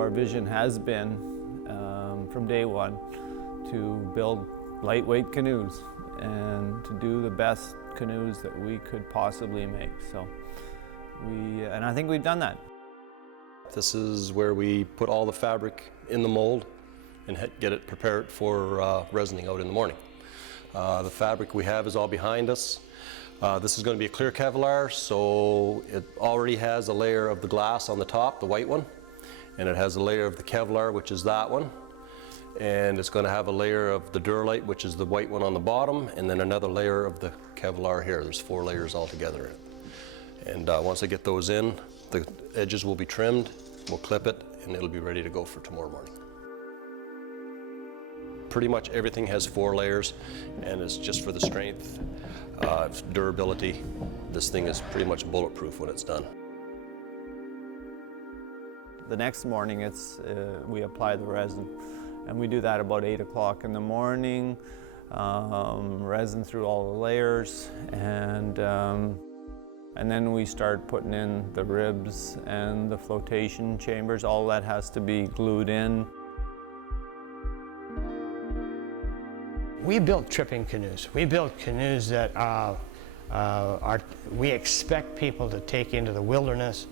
our vision has been, from day one, to build lightweight canoes and to do the best canoes that we could possibly make. So and I think we've done that. This is where we put all the fabric in the mold and get it prepared for resining out in the morning. The fabric we have is all behind us. This is going to be a clear Kevlar, so it already has a layer of the glass on the top, the white one, and it has a layer of the Kevlar, which is that one, and it's going to have a layer of the Duralite, which is the white one on the bottom, and then another layer of the Kevlar here. There's 4 layers altogether. And once I get those in, the edges will be trimmed, we'll clip it, and it'll be ready to go for tomorrow morning. Pretty much everything has 4 layers, and it's just for the strength, durability. This thing is pretty much bulletproof when it's done. The next morning, we apply the resin, and we do that about 8 o'clock in the morning. Resin through all the layers, and then we start putting in the ribs and the flotation chambers. All that has to be glued in. We build tripping canoes. We build canoes that we expect people to take into the wilderness.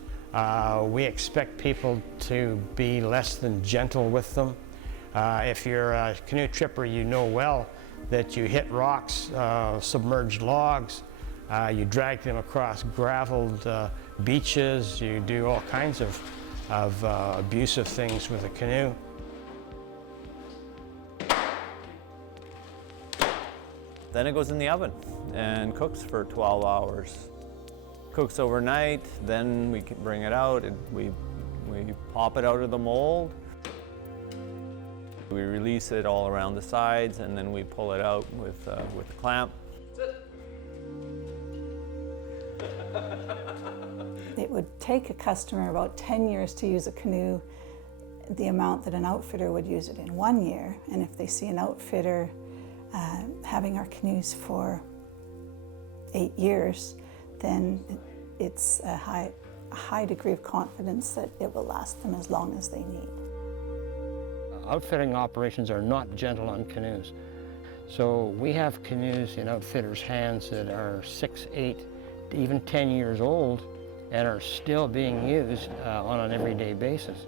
We expect people to be less than gentle with them. If you're a canoe tripper, you know well that you hit rocks, submerged logs, you drag them across graveled beaches, you do all kinds of abusive things with a canoe. Then it goes in the oven and cooks for 12 hours. Cooks overnight, then we can bring it out and we pop it out of the mold. We release it all around the sides, and then we pull it out with a clamp. It would take a customer about 10 years to use a canoe the amount that an outfitter would use it in 1 year. And if they see an outfitter having our canoes for 8 years, then it's a high degree of confidence that it will last them as long as they need. Outfitting operations are not gentle on canoes. So we have canoes in outfitters' hands that are 6, 8, even 10 years old and are still being used on an everyday basis.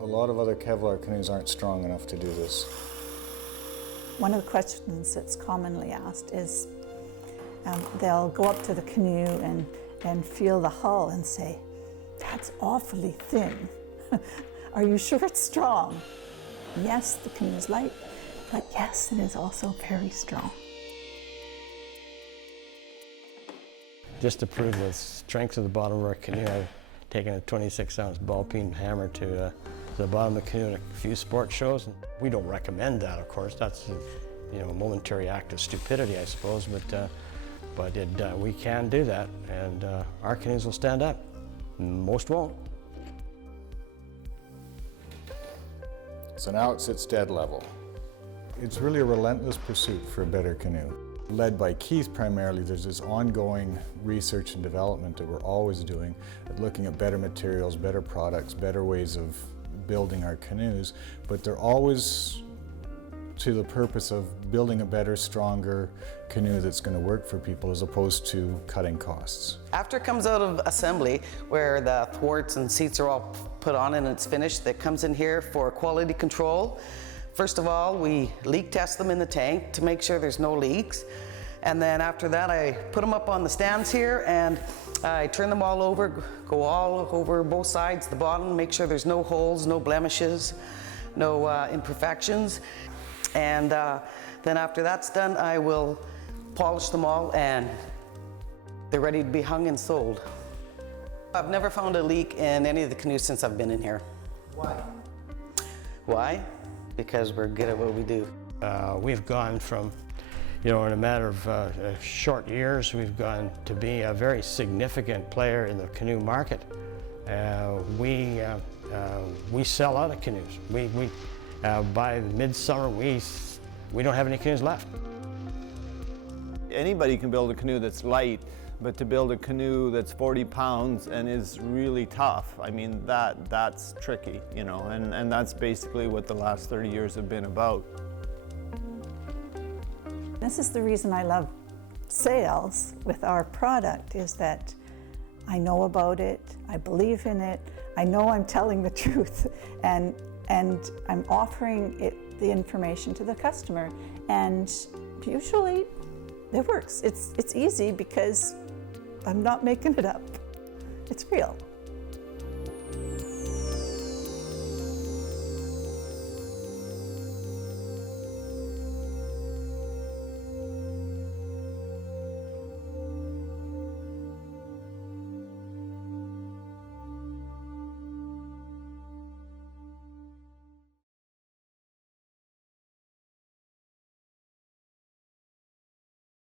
A lot of other Kevlar canoes aren't strong enough to do this. One of the questions that's commonly asked is they'll go up to the canoe and feel the hull and say, "That's awfully thin. Are you sure it's strong?" Yes, the canoe is light, but yes, it is also very strong. Just to prove the strength of the bottom of our canoe, I've taken a 26-ounce ball-peen hammer to the bottom of the canoe at a few sports shows. And we don't recommend that, of course. That's a momentary act of stupidity, I suppose, but we can do that, and our canoes will stand up. Most won't. So now it sits dead level. It's really a relentless pursuit for a better canoe. Led by Keith primarily, there's this ongoing research and development that we're always doing, looking at better materials, better products, better ways of building our canoes, but they're always to the purpose of building a better, stronger canoe that's going to work for people as opposed to cutting costs. After it comes out of assembly, where the thwarts and seats are all put on and it's finished, that comes in here for quality control. First of all, we leak test them in the tank to make sure there's no leaks. And then after that, I put them up on the stands here and I turn them all over, go all over both sides, the bottom, make sure there's no holes, no blemishes, no imperfections. And then after that's done, I will polish them all and they're ready to be hung and sold. I've never found a leak in any of the canoes since I've been in here. Why? Why? Because we're good at what we do. We've gone from, in a matter of short years, we've gone to be a very significant player in the canoe market. We sell out of canoes. By midsummer, we don't have any canoes left. Anybody can build a canoe that's light, But to build a canoe that's 40 pounds and is really tough, I mean, that's tricky, you know, and that's basically what the last 30 years have been about. This is the reason I love sales with our product, is that I know about it, I believe in it, I know I'm telling the truth, and I'm offering the information to the customer, and usually it works. It's easy because I'm not making it up. It's real.